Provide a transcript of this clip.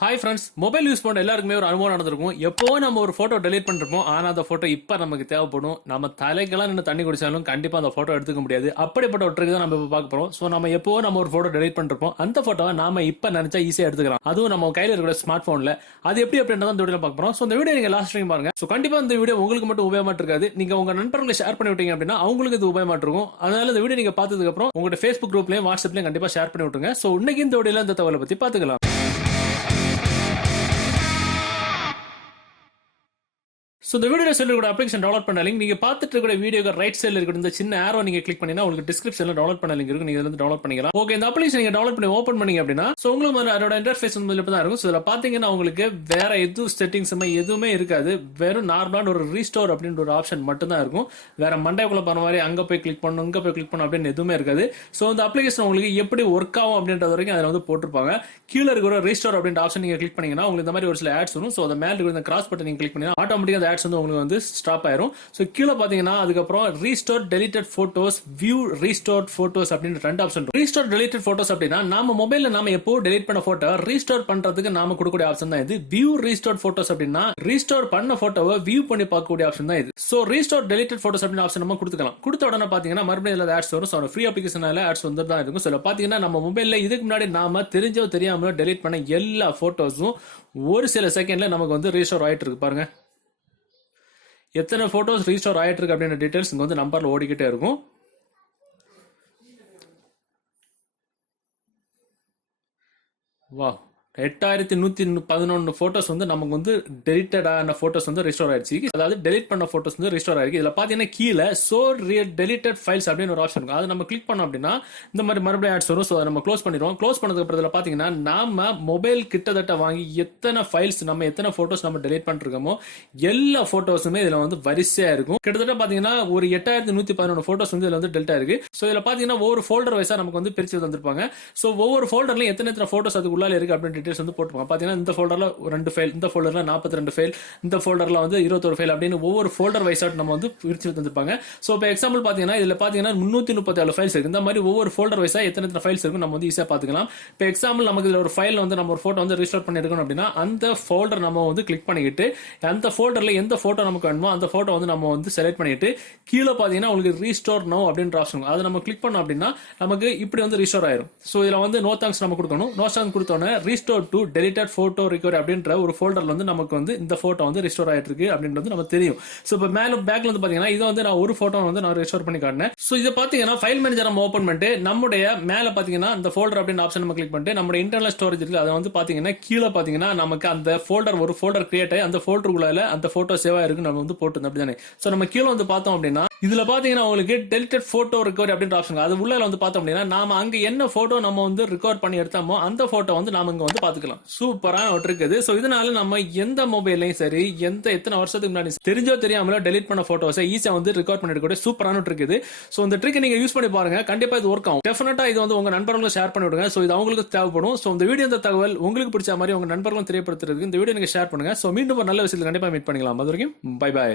Hi friends, mobile use பண்ண எல்லாருக்குமே ஒரு அனுபவம் நடந்திருக்கும். எப்போ நம்ம ஒரு ஃபோட்டோ டெலிட் பண்ணிருப்போம், ஆனால் அந்த ஃபோட்டோ இப்போ நமக்கு தேவைப்படும். நம்ம தலைக்கெல்லாம் நின்று தண்ணி குடிச்சாலும் கண்டிப்பாக அந்த ஃபோட்டோ எடுத்துக்க முடியாது. அப்படிப்பட்ட ஒரு ட்ரிக் தான் நம்ம இப்போ பார்க்க போகிறோம். ஸோ நம்ம எப்போ நம்ம ஒரு ஃபோட்டோ டெலிட் பண்ணிருப்போம், அந்த ஃபோட்டோவை நாம இப்போ நினைச்சா ஈஸியாக எடுத்துக்கலாம். அதுவும் நம்ம கையில் இருக்கிற ஸ்மார்ட் ஃபோனில். அது எப்படி அப்படின்றத இந்த வீடியோ பார்க்க போகிறோம். ஸோ இந்த வீடியோ நீங்கள் லாஸ்ட் டைம் பாருங்க. ஸோ கண்டிப்பாக இந்த வீடியோ உங்களுக்கு மட்டும் உபயோகமாக இருக்காது. நீங்கள் உங்கள் நண்பர்களை ஷேர் பண்ணி விட்டீங்க அப்படின்னா அவங்களுக்கு இது உபயோகமாக இருக்கும். அதனால இந்த வீடியோ நீங்கள் பார்த்ததுக்கு அப்புறம் உங்களோட ஃபேஸ்புக் குரூப்லையும் வாட்ஸ்அப்லையும் கண்டிப்பாக ஷேர் பண்ணி விட்டுருங்க. ஸோ இன்னைக்கு இந்த வீடியோவில் இந்த தகவலை பற்றி பார்த்துக்கலாம். ஸோ இந்த வீடியோ சொல்லக்கூடிய அப்ளிகேஷன் டவுன்லோட் பண்ண லிங்க் நீங்கள் பார்த்துட்டு இருக்கிற வீடியோக்கு ரைட் சைடில் இருக்கிற இந்த சின்ன ஆரோ நீங்கள் கிளிக் பண்ணீங்கன்னா உங்களுக்கு டிஸ்கிரிப்ஷனில் டவுன்லோட் பண்ண லிங்க் இருக்கு. நீங்கள் வந்து டவுன்லோட் பண்ணிக்கலாம். ஓகே, இந்த அப்ளிகேஷன் நீங்கள் டவுன்லோட் பண்ணி ஓப்பன் பண்ணீங்க அப்படின்னா ஸோ உங்களுக்கு அதோட இன்டர்ஃபேஸ் வந்து தான் இருக்கும். ஸோ இதில் பார்த்தீங்கன்னா உங்களுக்கு வேற எதுவும் செட்டிங்ஸ் எதுவுமே இருக்காது. வெறும் நார்மலான ஒரு ரீஸ்டோர் அப்படின்ற ஒரு ஆப்ஷன் மட்டும் தான் இருக்கும். வேற மண்டைக்குள்ள போன மாதிரி அங்கே போய் கிளிக் பண்ணணும் இங்கே போய் கிளிக் பண்ணணும் அப்படின்னு எதுவுமே இருக்காது. ஸோ இந்த அப்ளிகேஷன் உங்களுக்கு எப்படி ஒர்க் ஆகும் அப்படின்றது வரைக்கும் அதில் வந்து போட்டிருப்பாங்க. கீழே இருக்கிற ரீஸ்டோர் அப்படின்ற ஆப்ஷன் நீங்கள் கிளிக் பண்ணீங்கன்னா உங்களுக்கு இந்த மாதிரி ஒரு சில ஆட்ஸ் வரும். ஸோ அந்த மேலே இருக்கிற கிராஸ் பட்டன் நீங்கள் கிளிக் பண்ணீங்கன்னா ஆட்டோமேட்டிக்காக அந்த ஆட்ஸ் வந்து உங்களுக்கு வந்து ஸ்டாப் ஆயிரும். சோ கீழ பாத்தீங்கன்னா அதுக்கப்புறம் restore deleted photos, view restored photos அப்படின்னு ரெண்டு ஆப்ஷன் இருக்கு. ரீஸ்டோர் டெலிட்டட் போட்டோஸ் அப்படின்னா நாம மொபைல்ல நாம எப்போ டெலிட் பண்ண போட்டோ ரீஸ்டோர் பண்றதுக்கு நாம கொடுக்கக்கூடிய ஆப்ஷன் தான் இது. வியூ ரீஸ்டோர்ட் போட்டோஸ் அப்படின்னா ரீஸ்டோர் பண்ண போட்டோவை வியூ பண்ணி பார்க்கக்கூடிய ஆப்ஷன் தான் இது. சோ ரீஸ்டோர் டெலிட்டட் போட்டோஸ் அப்படின்னு ஆப்ஷன் நம்ம கொடுத்துக்கலாம். கொடுத்த உடனே பாத்தீங்கன்னா மறுபடியும் இதுல ஆட்ஸ் வரும். சோ ஃப்ரீ அப்ளிகேஷனால ஆட்ஸ் வந்து தான் இருக்கும். சோ பாத்தீங்கன்னா நம்ம மொபைல்ல இதுக்கு முன்னாடி நாம தெரிஞ்சோ தெரியாமலோ டெலிட் பண்ண எல்லா போட்டோஸும் ஒரு சில செகண்ட்ல நமக்கு வந்து ரீஸ்டோர் ஆயிட்டு இருக்கு. பாருங்க எத்தனை போட்டோஸ் ரீஸ்டோர் ஆயிட்டு இருக்கு அப்படின்ற டீடைல்ஸ் இங்க வந்து நம்பர்ல ஓடிக்கிட்டே இருக்கும். வா, 8111 போட்டோஸ் வந்து நமக்கு வந்து டெலிட்டட் ஆன போட்டோஸ் வந்து ரிஸ்டோர் ஆயிடுச்சு. அதாவது டெலிட் பண்ண போட்டோஸ் வந்து ரிஸ்டோர் ஆயிருக்கு. இதுல பாத்தீங்கன்னா கீழே சோ டெலிட்டட் ஃபைல்ஸ் அப்படின்னு ஒரு ஆப்ஷன் இருக்கும். அதை நம்ம கிளிக் பண்ணோம் அப்படின்னா இந்த மாதிரி மறுபடியும் ஆட்ஸ் வரும். ஸோ அதை நம்ம க்ளோஸ் பண்ணிடுவோம். க்ளோஸ் பண்ணதுக்கு அப்புறம் இதில் பாத்தீங்கன்னா நாம மொபைல் கிட்டத்தட்ட வாங்கி எத்தனை ஃபைல்ஸ் நம்ம எத்தனை போட்டோஸ் நம்ம டெலிட் பண்ணிருக்கோமோ எல்லா போட்டோஸுமே இதுல வந்து வரிசையா இருக்கும். கிட்டத்தட்ட பாத்தீங்கன்னா ஒரு 8111 போட்டோஸ் வந்து இதுல வந்து டெல்டா இருக்கு. ஸோ இதுல பாத்தீங்கன்னா ஒவ்வொரு ஃபோல்டர் வைஸா நமக்கு வந்து பிரிச்சு தந்திருப்பாங்க. ஸோ ஒவ்வொரு ஃபோல்டர்லயும் எத்தனை போட்டோஸ் அதுக்குள்ள இருக்கு அப்படின்னு வந்து போட்டுருப்பாங்க. பாத்தீங்கன்னா இந்த ஃபோல்டர்ல 2 ஃபைல், இந்த ஃபோல்டர்ல 42 ஃபைல், இந்த ஃபோல்டர்ல வந்து 21 ஃபைல் அப்படின்னு ஒவ்வொரு ஃபோல்டர் வைஸா நம்ம வந்து பிரிச்சு தந்திருப்பாங்க. சோ இப்போ எக்ஸாம்பிள் பாத்தீங்கன்னா இதுல பாத்தீங்கன்னா 337 ஃபைல்ஸ் இருக்கு. இந்த மாதிரி ஒவ்வொரு ஃபோல்டர் வைஸா எத்தனை ஃபைல்ஸ் இருக்கு நம்ம வந்து ஈஸியா பாத்துக்கலாம். இப்போ எக்ஸாம்பிள் நமக்கு இதுல ஒரு ஃபைல் வந்து நம்ம ஒரு போட்டோ வந்து ரீஸ்டோர் பண்ணி எடுக்கணும் அப்படின்னா அந்த ஃபோல்டர் நம்ம வந்து கிளிக் பண்ணிக்கிட்டு அந்த ஃபோல்டர்ல எந்த போட்டோ நமக்கு வேணுமோ அந்த போட்டோ வந்து நம்ம வந்து செலக்ட் பண்ணிட்டு கீழே பாத்தீங்கன்னா உங்களுக்கு ரீஸ்டோர் நவ் அப்படின்ற ஆப்ஷன் அதை நம்ம கிளிக் பண்ணோம் அப்படின்னா நமக்கு இப்படி வந்து ரீஸ்டோர் ஆயிரும். சோ இதுல வந்து நோ தேங்க்ஸ் நம்ம கொடுக்கணும். நோ தேங்க்ஸ் கொடுத்தோன்னே restore to deleted photo recovery அப்படின்ற ஒரு ஃபோல்டர்ல வந்து நமக்கு வந்து இந்த போட்டோ வந்து ரிஸ்டோர் ஆயிட்டு இருக்கு அப்படின்றது நமக்கு தெரியும். சோ இப்போ மேல பேக்ல வந்து பாத்தீங்கன்னா இது வந்து நான் ஒரு போட்டோ வந்து நான் ரிஸ்டோர் பண்ணி காட்டினேன். சோ இதை பாத்தீங்கன்னா ஃபைல் மேனேஜர் நம்ம ஓபன் பண்ணிட்டு நம்முடைய மேல பாத்தீங்கன்னா இந்த ஃபோல்டர் அப்படின்ற ஆப்ஷன் நம்ம கிளிக் பண்ணிட்டு நம்முடைய இன்டர்னல் ஸ்டோரேஜ் இருக்கு அதை வந்து பாத்தீங்கன்னா கீழே பாத்தீங்கன்னா நமக்கு அந்த ஃபோல்டர் ஒரு ஃபோல்டர் கிரியேட் ஆகி அந்த ஃபோல்டருக்குள்ள அந்த போட்டோ சேவா இருக்கு நம்ம வந்து போட்டு அப்படிதானே. சோ நம்ம கீழே வந்து பார்த்தோம் அப்படின்னா இதுல பாத்தீங்கன்னா உங்களுக்கு டெலிட்டட் போட்டோ ரிகவரி அப்படின்ற ஆப்ஷன் அது உள்ள வந்து பார்த்தோம் அப்படின்னா நாம அங்க என்ன போட்டோ நம்ம வந்து ரிகவர் பண்ணி எடுத்தோமோ அந்த போட்டோ வந்து நாம இங்க வந்து பாத்துக்கலாம். சூப்பரான ஒரு ட்ரிக் இது. சோ இதனால நம்ம எந்த மொபைல்லையும் சரி எத்தனை வருஷத்துக்கு முன்னாடி தெரிஞ்சோ தெரியாமலோ டெலிட் பண்ண போட்டோஸை ஈஸியா வந்து ரெக்கார்ட் பண்ணிட்டு சூப்பரான ட்ரிக் இது. சோ இந்த ட்ரிக் நீங்க யூஸ் பண்ணி பாருங்க, கண்டிப்பா இது ஒர்க் ஆகும். டெஃபினட்டா இது வந்து உங்க நண்பர்களுக்கு ஷேர் பண்ணி விடுங்க. சோ இது அவங்களுக்கு தேவைப்படும். சோ இந்த வீடியோ இந்த தகவல் உங்களுக்கு பிடிச்ச மாதிரி உங்க நண்பர்களும் தெரியப்படுத்துறதுக்கு இந்த வீடியோ நீங்க ஷேர் பண்ணுங்க. சோ மீண்டும் ஒரு நல்ல விஷயத்துல கண்டிப்பா மீட் பண்ணிக்கலாம். அது வரைக்கும் பை பை.